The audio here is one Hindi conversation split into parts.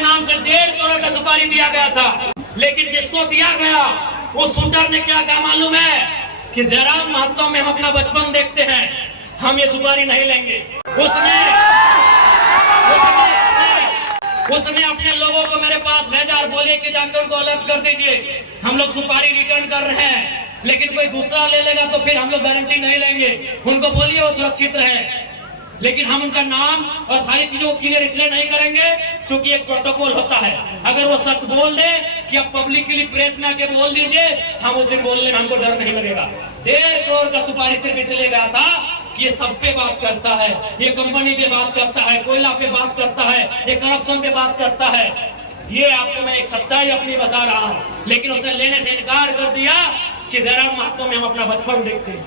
नाम से 1.5 करोड़ का सुपारी दिया गया था, लेकिन जिसको दिया गया उस शूटर ने क्या कहा मालूम है कि जयराम महतो में हम अपना बचपन देखते हैं, हम ये सुपारी नहीं लेंगे। उसने अपने लोगों को मेरे पास भेजा और बोले कि जाकर उनको अलर्ट कर दीजिए, हम लोग सुपारी रिटर्न कर रहे हैं, लेकिन कोई दूसरा ले लेगा तो फिर हम लोग गारंटी नहीं लेंगे, उनको बोलिए वो सुरक्षित रहे। लेकिन हम उनका नाम और सारी चीजों को क्लियर इसलिए नहीं करेंगे क्योंकि एक प्रोटोकॉल होता है। अगर वो सच बोल दे कि अब पब्लिकली प्रेस में आके बोल दीजिए, हम उस दिन बोलने में हमको डर नहीं लगेगा। 1.5 करोड़ का सुपारी सिर्फ इसलिए गया था कि ये सब पे बात करता है, ये कंपनी पे बात करता है, कोयला पे बात करता है, ये करप्शन पे बात करता है। ये आपको मैं एक सच्चाई अपनी बता रहा हूँ, लेकिन उसने लेने से इनकार कर दिया कि जयराम महतो में हम अपना बचपन देखते हैं।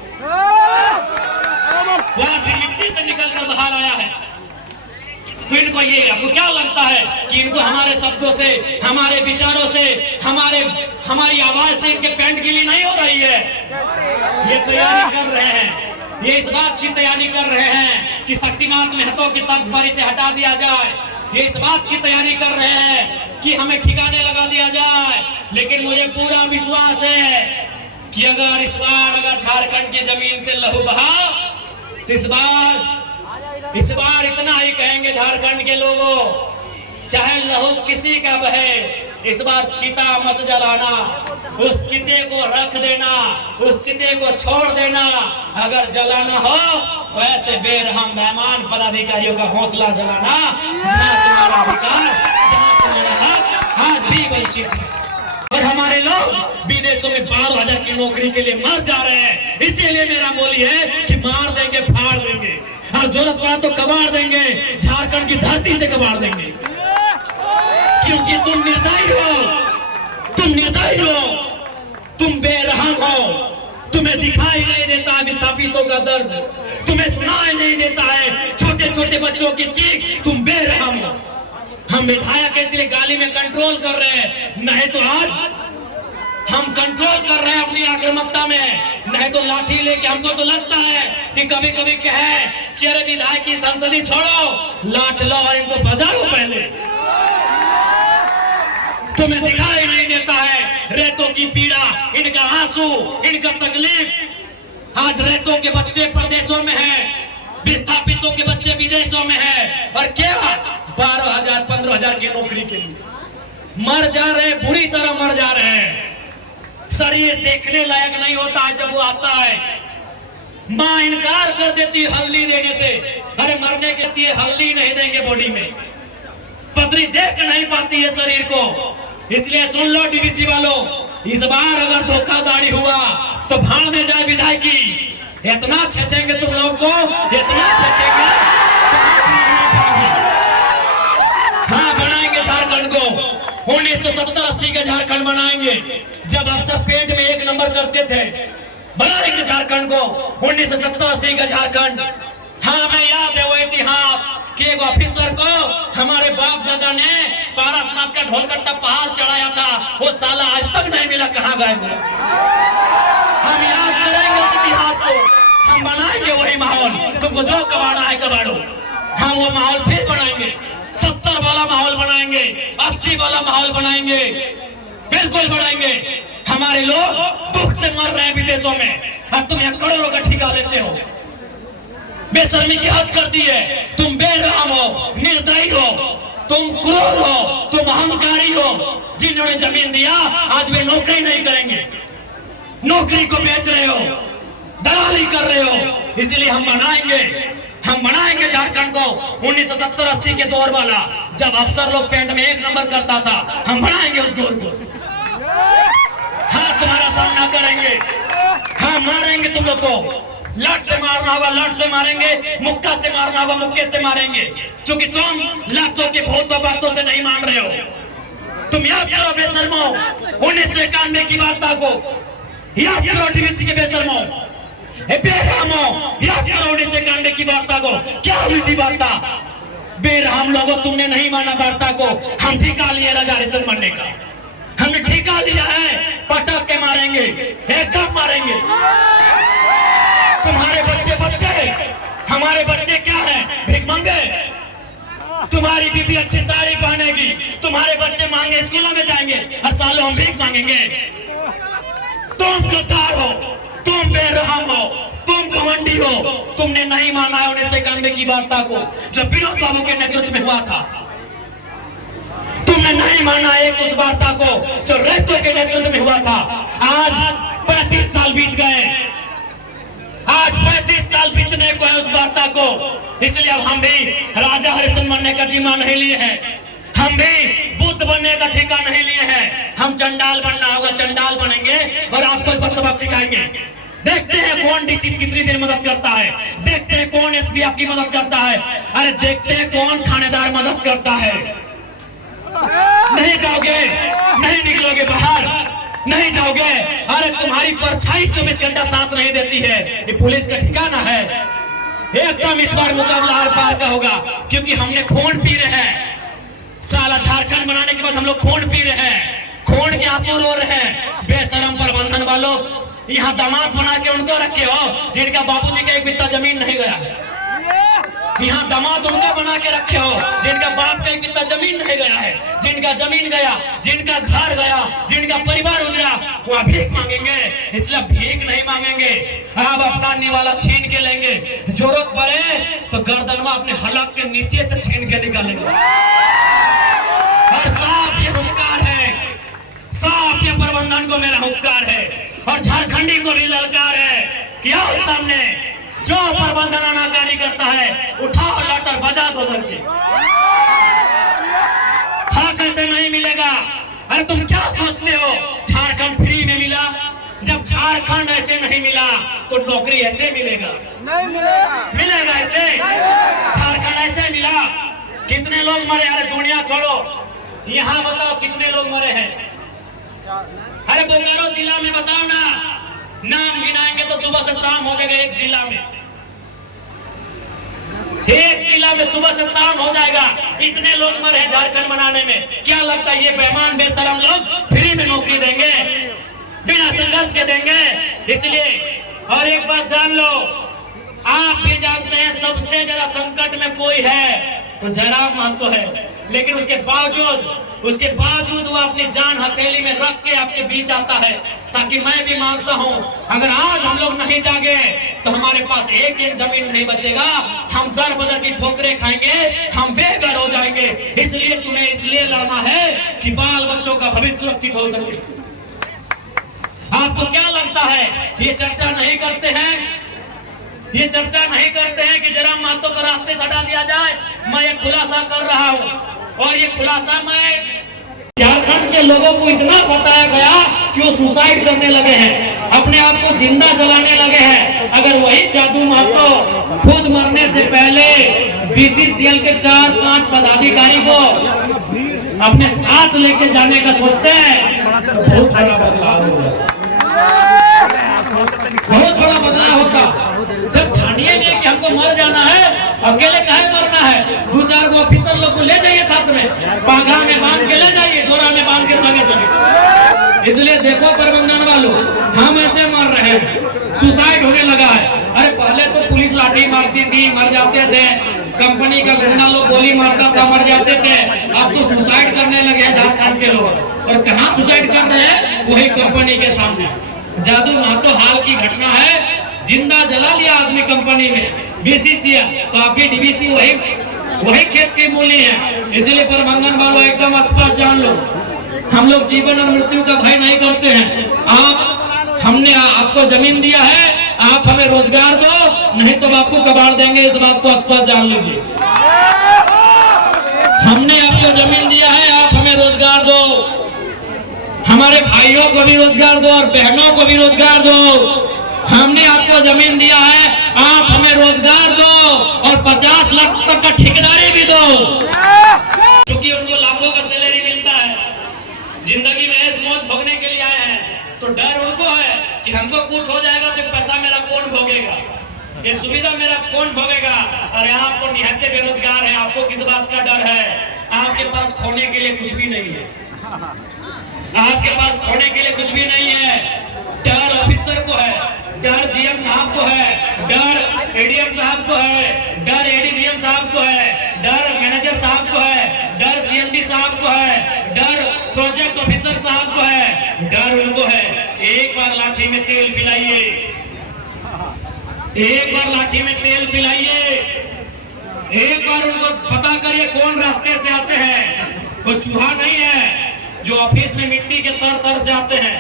मिट्टी से निकलकर बाहर आया है, तो इनको ये आपको क्या लगता है कि इनको हमारे शब्दों से, हमारे विचारों से, हमारी आवाज से इनके पैंट गिली नहीं हो रही है? ये तैयारी कर रहे हैं, ये इस बात की तैयारी कर रहे हैं कि शक्तिनाथ महतो की तर्ज पर इसे हटा दिया जाए, ये इस बात की तैयारी कर रहे हैं कि हमें ठिकाने लगा दिया जाए। लेकिन मुझे पूरा विश्वास है कि इस बार झारखंड की जमीन से लहू बहा, तो इस बार इतना ही कहेंगे झारखंड के लोगों, चाहे लहू किसी का बहे, इस बार चिता मत जलाना, उस चिते को रख देना, उस चिते को छोड़ देना। अगर जलाना हो तो ऐसे बेरहम मेहमान पदाधिकारियों का हौसला जलाना, जहां तुम्हारा अधिकार, जहां तुम्हारा हक आज भी वंचित है। और हमारे लोग विदेशों में 12,000 की नौकरी के लिए मर जा रहे हैं। इसीलिए मेरा बोली है कि मार देंगे, फाड़ देंगे, और जरूरत पड़ा तो कबाड़ देंगे, झारखंड की धरती से कबाड़ देंगे, क्योंकि तुम निर्दयी हो, तुम बेरहम हो, तुम्हें दिखाई नहीं देता है विस्थापितों का दर्द, तुम्हें सुनाई नहीं देता है छोटे छोटे बच्चों की चीख, तुम बेरहम हो। हम विधायक इसलिए गाली में कंट्रोल कर रहे हैं, नहीं तो आज हम कंट्रोल कर रहे हैं अपनी आक्रामकता में, नहीं तो लाठी लेके हमको तो लगता है कि कभी कभी कहे कि अरे विधायक की संसदी छोड़ो, लाठ लो और इनको बजाओ पहले। तुम्हें दिखाई नहीं देता है रेतों की पीड़ा, इनका आंसू, इनका तकलीफ। आज रेतों के बच्चे प्रदेशों में हैं, विस्थापितों के बच्चे विदेशों में हैं, और क्या 12,000 15,000 की नौकरी के लिए मर जा रहे हैं, बुरी तरह मर जा रहे हैं। शरीर देखने लायक नहीं होता है जब वो आता है। माँ इनकार कर देती है हल्दी देने से, अरे मरने के लिए हल्दी नहीं देंगे बॉडी में, पतरी देख नहीं पाती है शरीर को। इसलिए सुन लो डीवीसी वालों, इस बार अगर धोखाधड़ी हुआ तो भाड़ में जाए विधायकी, इतना छेचेंगे तुम लोग को, इतना छेचेंगे। हाँ, बनाएंगे झारखंड को 1970-80 के झारखंड बनाएंगे, जब अफसर पेट में 1 नंबर करते थे। बनाएंगे झारखंड को 1970-80 का झारखंड। हाँ, मैं याद है वो इतिहास कि एक ऑफिसर को हमारे बाप दादा ने पारसनाथ का ढोलकट्टा पहाड़ चढ़ाया था, वो साला आज तक नहीं मिला, कहाँ गए वो? हम याद करेंगे उस इतिहास को, हम बनाएंगे वही माहौल। तुमको जो कबाड़ा है कबाड़ो, हम वो माहौल फिर बनाएंगे, 70 वाला माहौल बनाएंगे, 80 वाला माहौल बनाएंगे, बिल्कुल बनाएंगे। हमारे लोग दुख से मर रहे हैं विदेशों में, अब तुम यहाँ करोड़ों का ठिका लेते हो। बेशर्मी की हद कर दी है, तुम बेरहम हो, निर्दयी हो, तुम क्रूर हो, तुम अहंकारी हो। जिन्होंने जमीन दिया आज वे नौकरी नहीं करेंगे, नौकरी को बेच रहे हो, दलाली कर रहे हो। इसलिए हम बनाएंगे झारखंड को 1970-80 के दौर वाला, जब अफसर लोग पेंट में 1 नंबर करता था। हम बनाएंगे उस दौर को। हाँ, तुम्हारा सामना करेंगे, हाँ, मारेंगे तुम लोग को। लट से मारना होगा लट से मारेंगे, मुक्का से मारना होगा मुक्के से मारेंगे, क्योंकि तुम लातों के भूतों बातों से नहीं मान रहे हो। तुम याद करो बेशर्मो 1991 की वार्ता को, याद करो डीवीसी के बेशर्मो, बेरहमो, याद करो 1991 की वार्ता को। क्या हुई थी वार्ता? बेरहम लोगों, तुमने नहीं माना वार्ता को। हम ठिका लिए राजा हरिश्चंद्र मरने का, हमने ठिका लिया है, पटक के मारेंगे, एकदम मारेंगे। तुम्हारे बच्चे हमारे बच्चे क्या हैं? भिख मंगे। तुम्हारी बीबी अच्छी साड़ी पहनेगी, तुम्हारे बच्चे मांगे स्कूलों में जाएंगे, हर साल हम भीख मांगेंगे। तुम गद्दार हो, तुम बेरहम हो, तुम घमंडी हो। तुमने नहीं माना है 1991 की वार्ता को जो विनोद बाबू के नेतृत्व में हुआ था। तुमने नहीं माना एक उस वार्ता को जो रेतो के नेतृत्व में हुआ था। आज 35 साल बीत गए, आज 35 साल बीतने को है उस वार्ता को। इसलिए अब हम भी राजा हरिश्चंद्र बनने का जिम्मा नहीं लिए हैं, हम भी बुद्ध बनने का ठेका नहीं लिए हैं। हम चंडाल बनना होगा, चंडाल बनेंगे और आपको इस पर सबक सिखाएंगे। देखते हैं कौन डीसी कितनी देर मदद करता है, देखते हैं कौन एसपी आपकी मदद करता है, अरे देखते हैं कौन थानेदार मदद करता है। नहीं जाओगे, नहीं निकलोगे बाहर, नहीं जाओगे। अरे तुम्हारी परछाई 24 घंटा साथ नहीं देती है, ये पुलिस का ठिकाना है। एकदम इस बार मुकाबला आर पार का होगा, क्योंकि हमने खून पी रहे हैं। साला झारखंड बनाने के बाद हम लोग खून पी रहे हैं, खून के आंसू रो रहे हैं। बेशरम प्रबंधन वालों, यहाँ दामाद बना के उनको रखे हो जिनका बाबूजी का एक बित्ता जमीन नहीं गया। यहाँ दामाद उनका बना के रखे हो जिनका बाप का एक बित्ता जमीन नहीं गया है। जिनका जमीन गया, जिनका घर गया, जिनका परिवार उजड़ा, वो भीख मांगेंगे। इसलिए भीख नहीं मांगेंगे, अब अपना निवाला छीन के लेंगे। जरूरत पड़े तो गर्दनवा अपने हलक के नीचे से छीन के निकालेंगे। और साफ ये हुंकार है, साफ ये प्रबंधन को मेरा हुंकार है और झारखंडी को भी ललकार है कि आओ सामने, जो प्रबंधन अनाकारी करता है उठाओ लाटर बजा दो करके। हाँ कैसे नहीं मिलेगा? अरे तुम क्या सोचते हो झारखंड फ्री में मिला? जब झारखंड ऐसे नहीं मिला तो नौकरी ऐसे मिलेगा? नहीं मिलेगा। मिलेगा ऐसे? झारखंड ऐसे मिला? कितने लोग मरे? अरे दुनिया छोड़ो, यहाँ बताओ कितने लोग मरे हैं? अरे बोकारो जिला में बताओ ना, नाम गिनाएंगे तो सुबह से शाम हो जाएगा। एक जिला में, एक जिला में सुबह से शाम हो जाएगा। इतने लोग मरे हैं झारखंड बनाने में। क्या लगता है ये बेईमान बेशरम लोग फ्री में नौकरी देंगे, बिना संघर्ष के देंगे? इसलिए और एक बात जान लो, आप भी जानते हैं सबसे ज्यादा संकट में कोई है तो जयराम महतो है, लेकिन उसके बावजूद वो अपनी जान हथेली में रख के आपके बीच आता है। ताकि मैं भी मानता हूं, अगर आज हम लोग नहीं जागे तो हमारे पास एक जमीन नहीं बचेगा, हम दर बदर की ठोकरें खाएंगे, हम बेघर हो जाएंगे। इसलिए तुम्हें इसलिए लड़ना है कि बाल बच्चों का भविष्य सुरक्षित हो सके। आपको क्या लगता है ये चर्चा नहीं करते हैं? ये चर्चा नहीं करते हैं कि जयराम महतो को रास्ते से हटा दिया जाए? मैं ये खुलासा कर रहा हूं और ये खुलासा मैं झारखंड के लोगों को इतना सताया गया कि वो सुसाइड करने लगे हैं, अपने आप को जिंदा जलाने लगे हैं। अगर वही जादू महतो खुद मरने से पहले बीसीसीएल के 4-5 पदाधिकारी को अपने साथ लेके जाने का सोचते हैं तो बहुत बड़ा बदलाव होगा, बहुत बड़ा बदलाव होगा। जब ठानिए लिए कि हमको मर जाना है, अकेले काहे मरना है? 2-4 गो ऑफिसर लोग को ले जाइए साथ में, पागा में बांध के ले जाइए, डोरा में बांध के संगे संगे। इसलिए देखो प्रबंधन वालों, हम ऐसे मर रहे हैं, सुसाइड होने लगा है। अरे पहले तो पुलिस लाठी मारती थी, मर जाते थे, कंपनी का गुंडा लोग गोली मारता था, मर जाते थे। अब तो सुसाइड करने लगे हैं झारखंड के लोग। और कहाँ सुसाइड कर रहे हैं? वही कंपनी के सामने। जादू महतो हाल की घटना है, जिंदा जला लिया आदमी कंपनी में, बीसीसीएल तो आपकी डीवीसी वही खेत की मूली है। इसलिए प्रबंधन वालों एकदम स्पष्ट जान लो, हम लोग जीवन और मृत्यु का भय नहीं करते हैं। हमने आपको जमीन दिया है, आप हमें रोजगार दो, नहीं तो आपको कबाड़ देंगे, इस बात को स्पष्ट जान लीजिए। हमने आपको जमीन दिया है, आप हमें रोजगार दो, हमारे भाइयों को भी रोजगार दो और बहनों को भी रोजगार दो। हमने आपको जमीन दिया है, आप हमें रोजगार दो और 50 लाख तक का ठेकेदारी भी दो, क्योंकि उनको लाखों का सैलरी मिलता है। जिंदगी में ऐश मौज भोगने के लिए आए हैं, तो डर उनको है कि हमको कुछ हो जाएगा तो पैसा मेरा कौन भोगेगा, ये सुविधा मेरा कौन भोगेगा। अरे आपको निहत्ते बेरोजगार है, आपको किस बात का डर है? आपके पास खोने के लिए कुछ भी नहीं है, आपके पास खोने के लिए कुछ भी नहीं है। डर ऑफिसर को है, डर जीएम साहब को है, डर एडीएम साहब को है, डर एडीजीएम साहब को है, डर मैनेजर साहब को है, डर सीएमडी साहब को है, डर प्रोजेक्ट ऑफिसर साहब को है, डर उनको है। एक बार लाठी में तेल पिलाइए, एक बार लाठी में तेल पिलाइए, एक बार उनको पता करिए कौन रास्ते से आते हैं। वो चूहा नहीं है जो ऑफिस में मिट्टी के तर तर से आते हैं,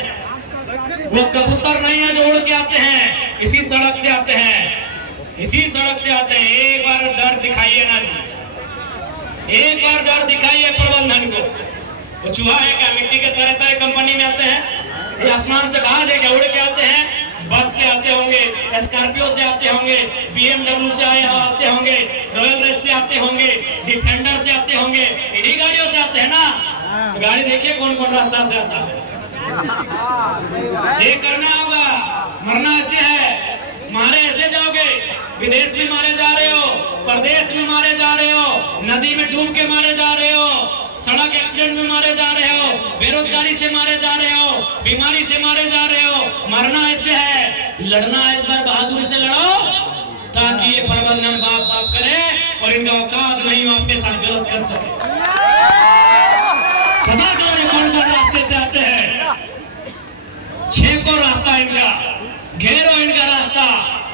वो कबूतर नहीं है जो उड़ के आते हैं, इसी सड़क से आते हैं, इसी सड़क से आते हैं। एक बार डर दिखाइए ना जी, एक बार डर दिखाइए प्रबंधन को। वो चूहा है क्या? मिट्टी के तरह तरह कंपनी में आते हैं, ये आसमान से बाज है क्या? उड़ के आते हैं, बस से आते होंगे, स्कॉर्पियो से आते होंगे, बीएमडब्ल्यू से आते होंगे, रॉयल रेस से आते होंगे, डिफेंडर से आते होंगे, इन्हीं गाड़ियों से आते हैं ना। तो गाड़ी देखिए कौन कौन रास्ता से आता है। ये करना होगा, मरना ऐसे है, मारे ऐसे जाओगे, विदेश में मारे जा रहे हो, प्रदेश में मारे जा रहे हो, नदी में डूब के मारे जा रहे हो, सड़क एक्सीडेंट में मारे जा रहे हो, बेरोजगारी से मारे जा रहे हो, बीमारी से मारे जा रहे हो। मरना ऐसे है, लड़ना इस बार बहादुरी से लड़ो, ताकि ये प्रबंधन बाप बाप करे और इनका औकात नहीं हो आपके साथ गलत कर सके। पता करो ये कौन कौन रास्ते से आते हैं, छेको रास्ता इनका, घेरो इनका रास्ता।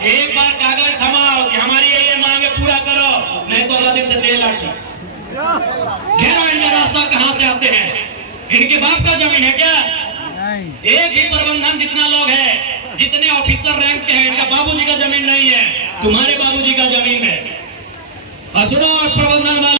एक बार कागज थमाओ कि हमारी ये मांगे पूरा करो, नहीं तो अगला दिन से तेल लाठी। घेरो इनका रास्ता। कहां से आते हैं? इनके बाप का जमीन है क्या? एक भी प्रबंधन जितना लोग है, जितने ऑफिसर रैंक के हैं, इनका बाबूजी का जमीन नहीं है, तुम्हारे बाबूजी का जमीन है। सुनो प्रबंधन वाले